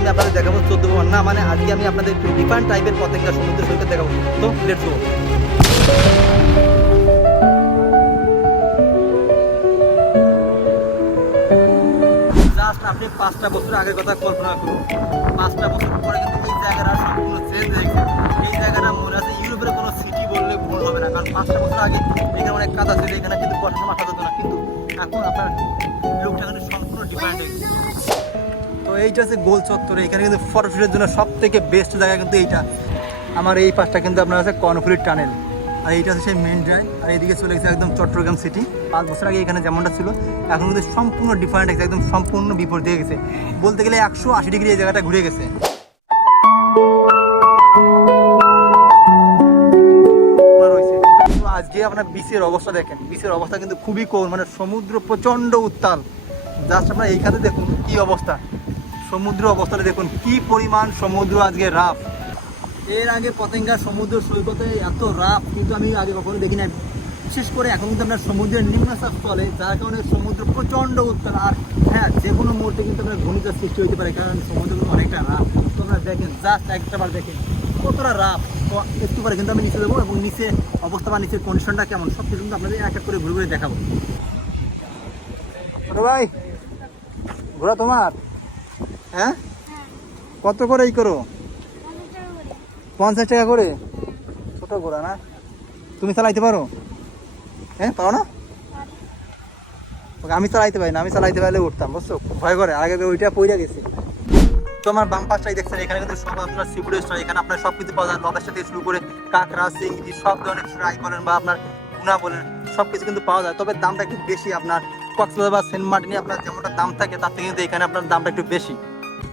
আমি আপনাদের দেখাবো, চোদ্দ ভবন। না মানে আজকে আমি আপনাদের একটু ডিফারেন্ট টাইপের পতেঙ্গা সমুদ্র সৈকত দেখাবো। তো লেটস গো আপনি পাঁচটা বছর আগের কথা কল্পনা করুন। পাঁচটা বছর পরে এইটা হচ্ছে গোল চত্বরে। এখানে কিন্তু ফটোশুটের জন্য সব থেকে বেস্ট জায়গা কিন্তু এইটা। আমার এই পাশটা কিন্তু আপনার আছে কর্ণফুলির টানেল আর এইটা হচ্ছে সেই মেন ড্রাইভ আর এইদিকে চলে গেছে একদম চট্টগ্রাম সিটি পাঁচ বছর আগে এখানে যেমনটা ছিল, এখন কিন্তু সম্পূর্ণ ডিফারেন্ট হয়েছে একদম সম্পূর্ণ বিপরীত হয়ে গেছে। বলতে গেলে একশো আশি ডিগ্রি এই জায়গাটা ঘুরে গেছে। আজকে আপনার বিচের অবস্থা দেখেন। বিচের অবস্থা কিন্তু খুবই কম মানে সমুদ্র প্রচণ্ড উত্তাল। জাস্ট আপনার এইখানে দেখুন কি অবস্থা। সমুদ্র অবস্থাটা দেখুন, কি পরিমাণ সমুদ্র আজকে রাফ। এর আগে পতেঙ্গা সমুদ্র সৈকতে এত রাফ, কিন্তু আমি আগে কখনো দেখি না বিশেষ করে এখন কিন্তু আপনার সমুদ্রের নিম্নচাপ চলে, যার কারণে সমুদ্র প্রচণ্ড উত্তাল। আর হ্যাঁ যে কোনো মুহূর্তে কিন্তু আপনার ঘূর্ণিঝড় সৃষ্টি হতে পারে, কারণ সমুদ্র অনেকটা রাফ। তো আপনারা দেখেন জাস্ট একটা বার দেখেন, কতটা রাফ। একটু পরে কিন্তু আমি নিচে দেবো এবং নিচে অবস্থা বা নিচের কন্ডিশনটা কেমন সব কিছু কিন্তু আপনাদের এক এক করে ঘুরে ঘুরে দেখাবো। ভাই ঘোরা তোমার? হ্যাঁ? কত করে এই করো? পঞ্চাশ টাকা করে? ছোট ঘোড়া না? তুমি চালাইতে পারো? হ্যাঁ পারো না? আমি চালাইতে পারি না, আমি চালাইতে পারলে উঠতাম, বুঝছ? ভয় করে, আগে ওইটা পইরা গেছে। তোমার বাম পাশটাই দেখছেন, এখানে কিন্তু সব আপনার সিপুরের স্টোর, এখানে আপনার সব কিছু পাওয়া যায়। সাথে শুরু করে কাঁকড়া, চিংড়ি, সব ধরনের ফ্রাই বলেন বা আপনার গুনা বলেন সব কিছু কিন্তু পাওয়া যায়। তবে দামটা একটু বেশি আপনার কক্সবাজার বা সেন্ট মার্টিনে আপনার যেমনটা দাম থাকে, তার থেকে কিন্তু এখানে আপনার দামটা একটু বেশি।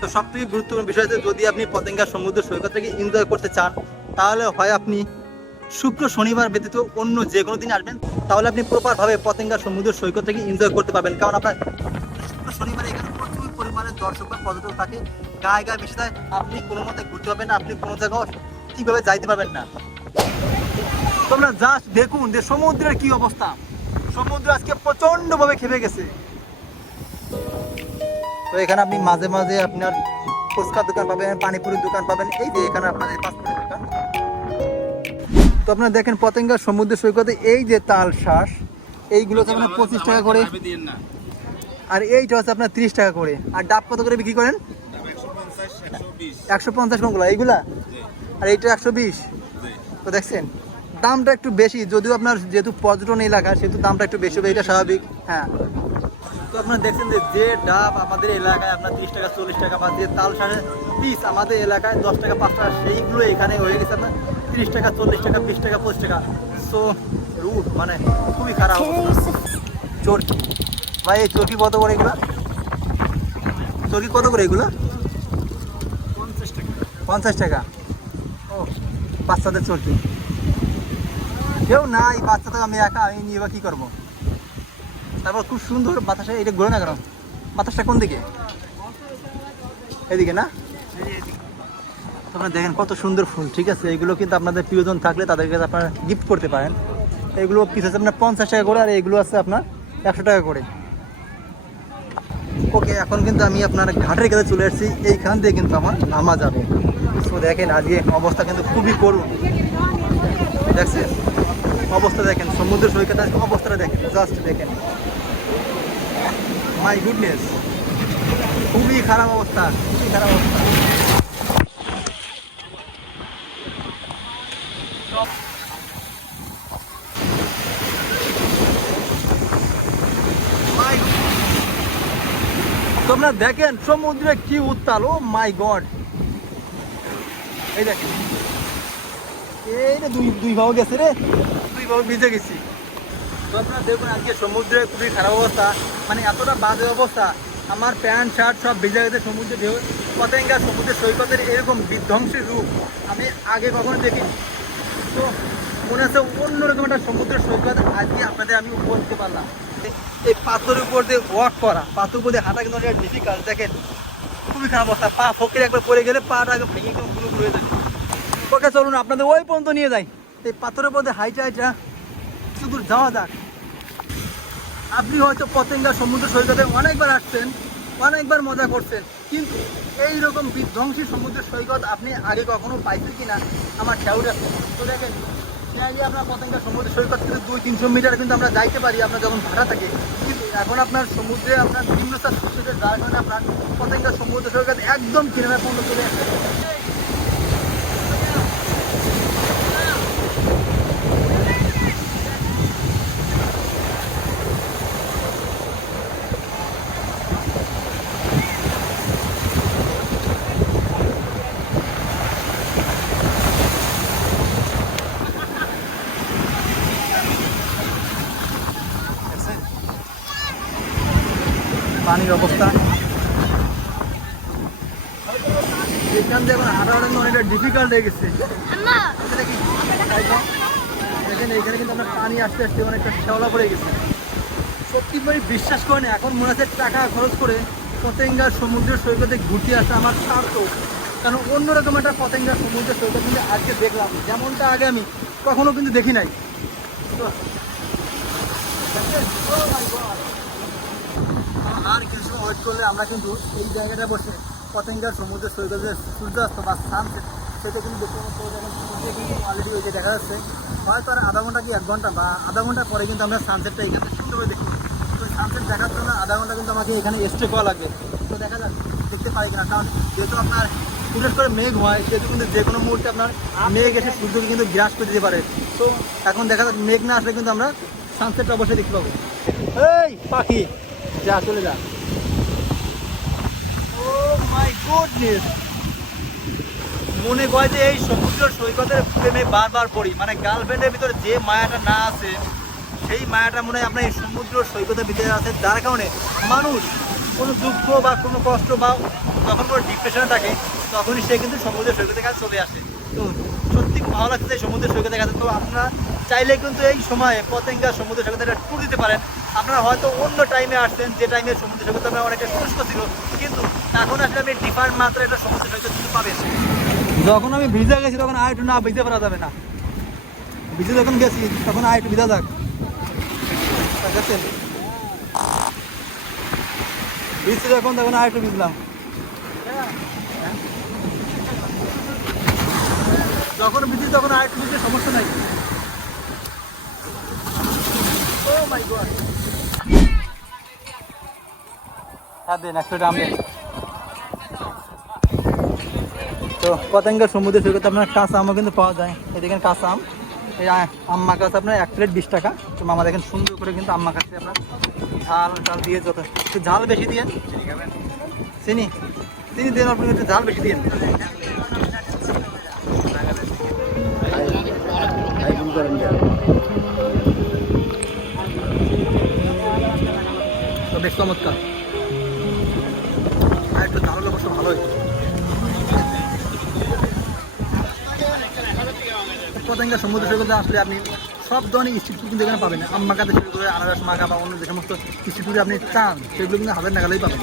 তো সব থেকে গুরুত্বপূর্ণ বিষয় হচ্ছে, যদি আপনি পতেঙ্গা সমুদ্র সৈকত থেকে এনজয় করতে চান, তাহলে হয় আপনি শুক্র শনিবার ব্যতীত অন্য যে কোনো দিন আসবেন, তাহলে আপনি প্রপারভাবে পতেঙ্গা সমুদ্র সৈকত থেকে এনজয় করতে পারবেন। কারণ আপনার শুক্র শনিবার এখানে প্রচুর পরিমাণে দর্শক বা পর্যটক থাকে। গায়ে গায়ে থাকে আপনি কোনো মতে ঘুরতে পারবেন না, আপনি কোনো জায়গায় ঠিকভাবে যাইতে পারবেন না। তোমরা জাস্ট দেখুন যে সমুদ্রের কি অবস্থা। সমুদ্র আজকে প্রচন্ডভাবে খেপে গেছে। তো এখানে আপনি মাঝে মাঝে আপনার ফুচকার দোকান পাবেন পানিপুরির দোকান পাবেন এই যে এখানে আপনাদের পাসপোর্টের দোকান। তো আপনারা দেখেন পতেঙ্গা সমুদ্র সৈকতে এই যে তাল শ্বাস এইগুলো হচ্ছে আপনার পঁচিশ টাকা করে। আর এইটা হচ্ছে আপনার ত্রিশ টাকা করে। আর ডাব কত করে বিক্রি করেন? একশো পঞ্চাশ কোনগুলো? এইগুলা? আর এইটা একশো বিশ? তো দেখছেন? দামটা একটু বেশি যদিও আপনার যেহেতু পর্যটন এলাকা সেহেতু দামটা একটু বেশি হবে এটা স্বাভাবিক হ্যাঁ। তো আপনারা দেখছেন যে যে ডাব আমাদের এলাকায় আপনার তিরিশ টাকা চল্লিশ টাকা বা যে তাল সারে পিস আমাদের এলাকায় দশ টাকা পাঁচ টাকা সেইগুলো এখানে হয়ে গেছে আপনার তিরিশ টাকা চল্লিশ টাকা বিশ টাকা পঁচিশ টাকা। সো রুট মানে খুবই খারাপ অবস্থা। চরকি ভাই এই চরকি কত করে এগুলো? চরকি কত করে এগুলো? পঞ্চাশ টাকা। পঞ্চাশ টাকা। ও বাচ্চাদের চরকি কেউ নাই, বাচ্চা তো আমি একা, আমি নিয়ে বা কী করব? তারপর খুব সুন্দর বাতাসে এটা ঘুরে না কেন? বাতাসটা কোন দিকে? এদিকে না? আপনারা দেখেন কত সুন্দর ফুল, ঠিক আছে? এগুলো কিন্তু আপনাদের প্রিয়জন থাকলে তাদেরকে আপনারা গিফট করতে পারেন। এগুলো পিস আছে আপনার পঞ্চাশ টাকা করে, আর এগুলো আছে আপনার একশো টাকা করে। ওকে, এখন কিন্তু আমি আপনার ঘাটের কাছে চলে এসেছি এইখান দিয়ে কিন্তু আমার নামা যাবে। তো দেখেন, আজকে অবস্থা কিন্তু খুবই করুন দেখছেন? অবস্থা দেখেন সমুদ্র সৈকতের অবস্থাটা দেখেন জাস্ট দেখেন। মাই গুডনেস খুবই খারাপ অবস্থা, খুবই খারাপ অবস্থা। তোমরা দেখেন সমুদ্রে কি উত্তাল, ও মাই গড এই দেখেন। এই রে দুই দুই ভাও গেছে রে। দুই ভিজে গেছি। তো আপনারা দেখুন, আজকে সমুদ্রে খুবই খারাপ অবস্থা। মানে এতটা বাজে অবস্থা। আমার প্যান্ট, শার্ট সব ভিজে গেছে সমুদ্রে। ঢেউ পতেঙ্গা, সমুদ্রের সৈকতের এরকম বিধ্বংসী রূপ আমি আগে কখনো দেখিনি। তো মনে হচ্ছে অন্যরকম একটা সমুদ্রের সৈকত আজকে আপনাদের আমি করতে পারলাম। এই পাথরের উপর দিয়ে ওয়াক করা পাথর উপর দিয়ে হাঁটা কিন্তু অনেক ডিফিকাল্ট দেখেন। খুবই খারাপ অবস্থা। পা ফকির একবার পড়ে গেলে পাটা ভেঙে একদম পুরো ঘুরে যাবে। ওকে, চলুন, আপনাদের ওই পর্যন্ত নিয়ে যাই। এই পাথরের মধ্যে হাইটা হাইটা শুধু যাওয়া যাক। আপনি হয়তো পতেঙ্গা, সমুদ্র, সৈকতে অনেকবার আসছেন, অনেকবার মজা করছেন, কিন্তু এই রকম বিধ্বংসী সমুদ্র সৈকত আপনি আগে কখনো পাইছেন কি না আমার ডাউট আছে। তো দেখেন আপনার পতেঙ্গা সমুদ্র সৈকত কিন্তু দুই, তিনশো মিটার কিন্তু আমরা যাইতে পারি আপনার যখন ভাড়া থাকে। কিন্তু এখন আপনার সমুদ্রে আপনার চাষ যার কারণে আপনার পতেঙ্গা, সমুদ্র সৈকত একদম কিনারা পর্যন্ত চলে আসে। পানির অবস্থা। এখান থেকে এখন কিন্তু অনেকটা ডিফিকাল্ট হয়ে গেছে? দেখেন এখানে কিন্তু আপনার পানি আস্তে আস্তে অনেকটা শ্যাওলা পড়ে গেছে। সত্যি করে বিশ্বাস করেন এখন মনে হচ্ছে টাকা খরচ করে পতেঙ্গা সমুদ্র সৈকতে ঘুরতে আসা আমার স্বার্থ কারণ অন্যরকম একটা পতেঙ্গা সমুদ্র সৈকত কিন্তু আজকে দেখলাম। যেমনটা আগে আমি কখনো কিন্তু দেখি নাই। তো Oh my God! আর কিছু ওয়েট করলে আমরা কিন্তু এই জায়গাটা বসে পতেঙ্গার সমুদ্র সৈকতের সূর্যাস্ত বা সানসেট সেটা কিন্তু দেখতে কিন্তু অলরেডি ওই যে দেখা যাচ্ছে। হয়তো আর আধা ঘণ্টা কি এক ঘণ্টা বা আধা ঘণ্টা পরে কিন্তু আমরা সানসেটটা এখানে সুন্দরভাবে দেখি। তো সানসেট দেখার জন্য আধা ঘণ্টা কিন্তু আমাকে এখানে স্টে করা লাগবে। তো দেখা যাক, দেখতে পারি কিনা। কারণ যেহেতু আপনার বিশেষ করে মেঘ হয়, সেহেতু কিন্তু যে কোনো মুহূর্তে আপনার মেঘ এসে সূর্যকে কিন্তু গ্রাস করে দিতে পারে। তো এখন দেখা যাক, মেঘ না আসলে কিন্তু আমরা সানসেটটা অবশ্যই দেখতে পাবো। এই পাখি! যা, চলে যা। ও মাই গুডনেস মনে করে যে এই সমুদ্র সৈকতের প্রেমে বারবার পড়ি। মানে গার্লফ্রেন্ডের ভিতরে যে মায়াটা না আছে, সেই মায়াটা মনে হয় আপনার এই সমুদ্র সৈকতের ভিতরে আছে। যার কারণে মানুষ কোনো দুঃখ বা কোনো কষ্ট বা যখন কোনো ডিপ্রেশনে থাকে, তখনই সে কিন্তু সমুদ্র সৈকতের কাছে চলে আসে। তো ভালো লাগছে সমুদ্র সৈকতের কাছে তো আপনারা চাইলে কিন্তু এই সময়ে পতেঙ্গা সমুদ্র সৈকতে একটা ট্যুর দিতে পারেন। আপনারা হয়তো অন্য টাইমে আসছেন যে টাইমে সমুদ্র সৈকত আপনার অনেকটা শুষ্ক ছিল। কিন্তু এখন আসলে আপনি ডিফারেন্ট মাত্রায় একটা সমুদ্র সৈকত কিন্তু পাবেন। যখন আমি ভিজা গেছি, তখন আর একটু না ভিজে পারা যাবে না। ভিজে যখন গেছি, তখন আর একটু ভিজা যাক। আছে? ভিজছি যখন, তখন আর একটু ভিজলাম। যখন ভিজি তখন আর একটু ভিজে সমস্যা নাই। ও মাই গড দেন দাম দেন। তো পতেঙ্গা সমুদ্র সৈকতে আপনার কাঁচা আমও কিন্তু পাওয়া যায়। দেখেন কাঁচা আম। এই আম্মা কাছে আপনার এক প্লেট বিশ টাকা। তো মামা দেখেন সুন্দর করে কিন্তু আম্মা কাছে আপনার। ঝাল ঝাল দিয়ে যত ঝাল বেশি দিয়ে চিনি। চিনি দিয়ে আপনি একটু ঝাল বেশি দিয়ে তো বেশ চমৎকার। আর একটু ঝাল হলে অবশ্য ভালো হতো পতেঙ্গা সমুদ্র সৈকতে আসলে আপনি সব ধরনের স্ট্রিট ফুড কিন্তু এখানে পাবেন। আম মাখাতে শুরু করে আনারস মাখা বা অন্য যে সমস্ত স্ট্রিট ফুড আপনি চান সেগুলো কিন্তু হাজার নাগালেই পাবেন।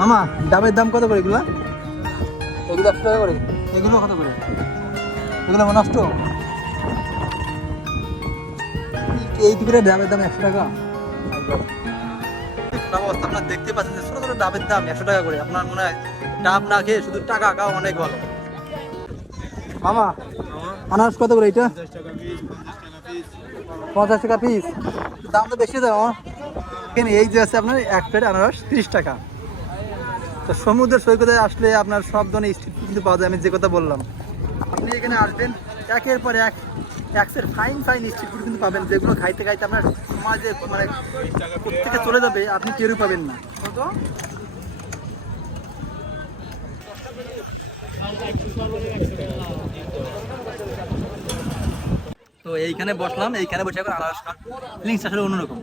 মামা ডাবের দাম কত করে এগুলো? এগুলো একশো টাকা করে। এগুলো কত করে? এগুলো নষ্ট? এই টুকুরে ডাবের দাম একশো টাকা। অবস্থা আপনার দেখতে পাচ্ছেন যে ছোটো ছোটো ডাবের দাম একশো টাকা করে। আপনার মনে হয় ডাব না খেয়ে শুধু টাকা খাওয়া অনেক ভালো। মামা আনারস কত করে এটা পঞ্চাশ টাকা পিস দাম তো বেশি দাম এখানে এই যে আছে আপনার এক প্লেট আনারস তিরিশ টাকা। তো সমুদ্র সৈকতে আসলে আপনার সব ধরনের স্ট্রিট কিন্তু পাওয়া যায় আমি যে কথা বললাম। আপনি এখানে আসবেন একের পর এক একসের ফাইন ফাইন স্ট্রিট ফুড কিন্তু পাবেন। যেগুলো খাইতে খাইতে আপনার সমাজে মানে প্রত্যেকে চলে যাবে আপনি টেরও পাবেন না। তো এইখানে বসলাম এইখানে বসে এখন খান ফিলিংস আসলে অন্যরকম।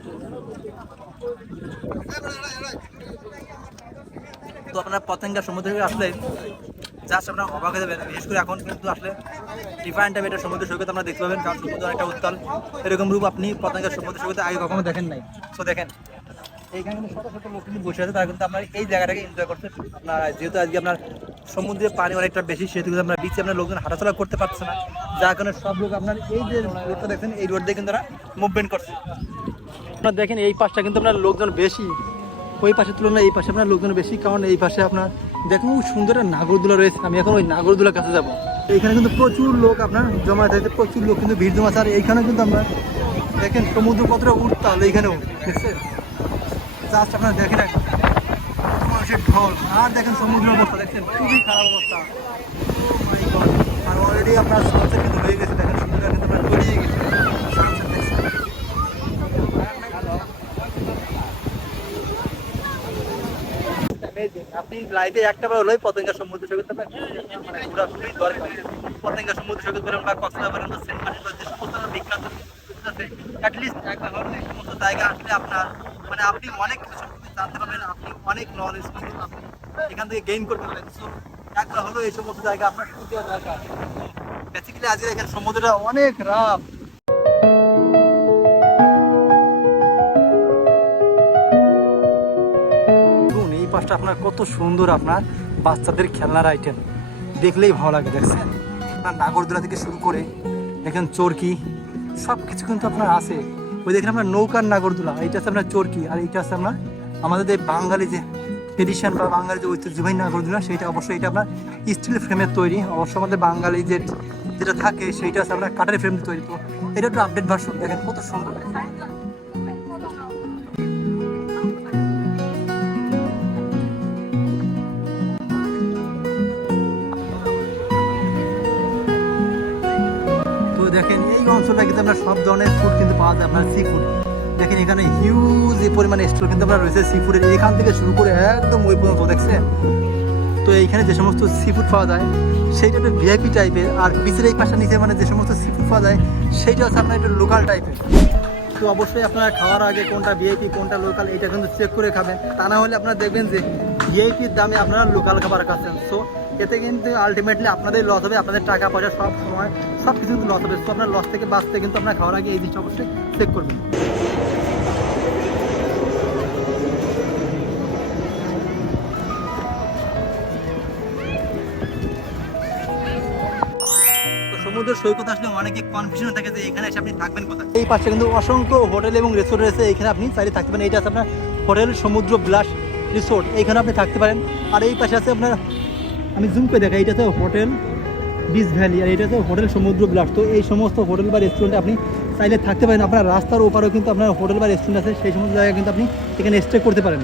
তো আপনার পতেঙ্গা সমুদ্র আসলে জাস্ট আপনার অবাক হয়ে যাবেন। বিশেষ করে এখন কিন্তু আসলে ডিফারেন্ট টাইপের একটা সমুদ্র সৈকত আপনারা দেখতে পাবেন, কারণ সমুদ্র অনেকটা উত্তাল। এরকম রূপ আপনি পতেঙ্গা সমুদ্র সৈকতে আগে কখনো দেখেন নাই। তো দেখেন, এইখানে কিন্তু শত শত বসে আছে, তারা কিন্তু আপনার এই জায়গাটাকে এনজয় করছে। আপনার যেহেতু আজকে আপনার সমুদ্রের পানি অনেকটা বেশি, সেহেতু কিন্তু আপনার বিচে আপনার লোকজন হাঁটাচলা করতে পারছে না। যার কারণে সব লোক আপনার এই যে রোডটা দেখছেন, এই রোড দিয়ে কিন্তু তারা মুভমেন্ট করছে। আপনার দেখেন, এই পাশটা কিন্তু আপনার লোকজন বেশি। ওই পাশের তুলনায় এই পাশে আপনার লোকজন বেশি, কারণ এই পাশে আপনার দেখুন খুব সুন্দর নাগরদোলা রয়েছে। আমি এখন ওই নাগরদোলার কাছে যাব। এইখানে কিন্তু প্রচুর লোক আপনার জমা থাকে প্রচুর লোক কিন্তু ভিড় জমা আছে আর এইখানে কিন্তু আমরা দেখেন সমুদ্র কতটা উঠতাল এইখানেও জাস্ট আপনারা দেখেন আর দেখেন সমুদ্র অবস্থা, দেখছেন? খুবই খারাপ অবস্থা। Oh. আর অলরেডি আপনার সানসেট কিন্তু হয়ে গেছে দেখেন সূর্যটা কিন্তু আপনার তলিয়ে গেছে সানসেট দেখছেন Amazing. আপনি লাইফে একটা বার হলেই পতেঙ্গা সমুদ্র সৈকত মানে ঘোরাঘুরি দরকার সমুদ্র সৈকত বলেন বা কক্সবাজার বা সেন্ট মার্টিন যে সমস্ত বিখ্যাত একবার হলে এই সমস্ত জায়গা আসলে আপনার মানে আপনি অনেক কিছু জানতে পারবেন, আপনি অনেক নলেজ কিন্তু আপনি এখান থেকে গেইন করতে পারবেন। সো একবার হলো এই সমস্ত জায়গা আপনার দেওয়া দরকার। বেসিক্যালি আজকে দেখেন সমুদ্রটা অনেক রাফ পাশটা আপনার কত সুন্দর আপনার বাচ্চাদের খেলনার আইটেম দেখলেই ভালো লাগে, দেখছেন? আপনার নাগরদোলা থেকে শুরু করে, দেখেন চরকি সব কিছু কিন্তু আপনার আছে। ওই দেখেন আপনার নৌকার নাগরদোলা, এইটা আছে আপনার চরকি, আর এইটা আছে আপনার আমাদের যে বাঙালি যে ট্রেডিশন বা বাঙালি যে ঐতিহ্যবাহী নাগরদোলা, সেইটা অবশ্যই এটা আপনার স্টিল ফ্রেমের তৈরি। অবশ্য আমাদের বাঙালি যে যেটা থাকে, সেইটা আছে আপনার কাঠের ফ্রেম তৈরি। তো এটা একটু আপডেট ভার্সন দেখেন কত সুন্দর। দেখেন, এই অঞ্চলটা কিন্তু আপনার সব ধরনের ফুড কিন্তু পাওয়া যায়, আপনার সি ফুড দেখেন, এখানে হিউজ পরিমাণে স্টল কিন্তু আপনার রয়েছে সি ফুডের এখান থেকে শুরু করে একদম ওই পর্যন্ত, দেখছেন? তো এইখানে যে সমস্ত সি ফুড পাওয়া যায়, সেইটা একটু ভিআইপি টাইপের আর বিচের এই পাশে নিচে মানে যে সমস্ত সি ফুড পাওয়া যায়, সেইটা হচ্ছে আপনার একটু লোকাল টাইপের তো অবশ্যই আপনারা খাওয়ার আগে কোনটা ভিআইপি কোনটা লোকাল এটা কিন্তু চেক করে খাবেন। তা না হলে আপনারা দেখবেন যে ভিআইপির দামে আপনারা লোকাল খাবার খাচ্ছেন। সো এতে কিন্তু আলটিমেটলি আপনাদের লস হবে আপনাদের টাকা পয়সা সব সময় সব কিছু কিন্তু লস হবে। সো আপনার লস থেকে বাঁচতে কিন্তু আপনার খাওয়ার আগে এই জিনিসটা অবশ্যই চেক করবেন। তো সমুদ্র সৈকত আসলে অনেকে কনফিউশন থাকে যে এখানে এসে আপনি থাকবেন কোথায়? এই পাশে কিন্তু অসংখ্য হোটেল এবং রিসোর্ট রয়েছে এখানে আপনি চাইলে থাকতে পারেন। এইটা আছে আপনার হোটেল সমুদ্র ব্লাস রিসোর্ট এইখানে আপনি থাকতে পারেন। আর এই পাশে আছে আপনার আমি জুম করে দেখা এটা তো হোটেল বিচ ভ্যালি আর এটা তো হোটেল সমুদ্র ব্লাস তো এই সমস্ত হোটেল বা রেস্টুরেন্টে আপনি চাইলে থাকতে পারেন। আপনার রাস্তার ওপারেও কিন্তু আপনার হোটেল বা রেস্টুরেন্ট আছে, সেই সমস্ত জায়গায় কিন্তু আপনি এখানে স্টে করতে পারেন।